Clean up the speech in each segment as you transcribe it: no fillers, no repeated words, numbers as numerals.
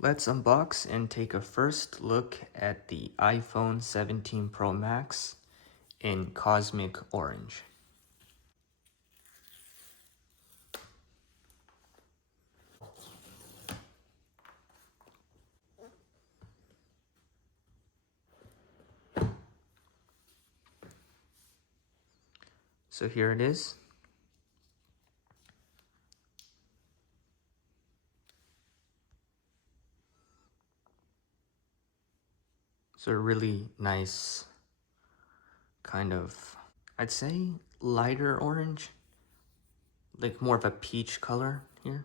Let's unbox and take a first look at the iPhone 17 Pro Max in Cosmic Orange. So here it is. It's a really nice kind of, I'd say, lighter orange, like more of a peach color here.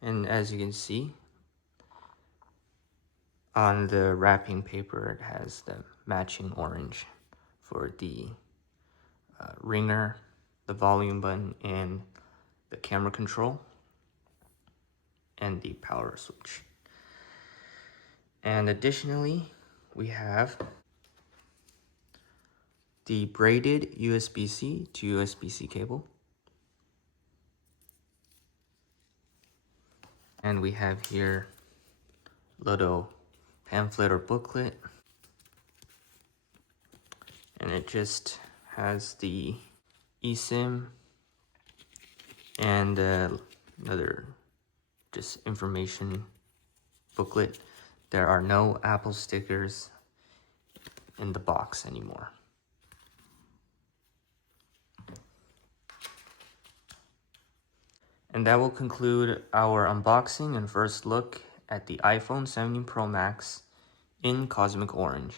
And as you can see, on the wrapping paper, it has the matching orange for the ringer, the volume button, and the camera control, and the power switch. And additionally, we have the braided USB-C to USB-C cable. And we have here a little pamphlet or booklet. And it just has the eSIM and another just information booklet. There are no Apple stickers in the box anymore. And that will conclude our unboxing and first look at the iPhone 17 Pro Max in Cosmic Orange.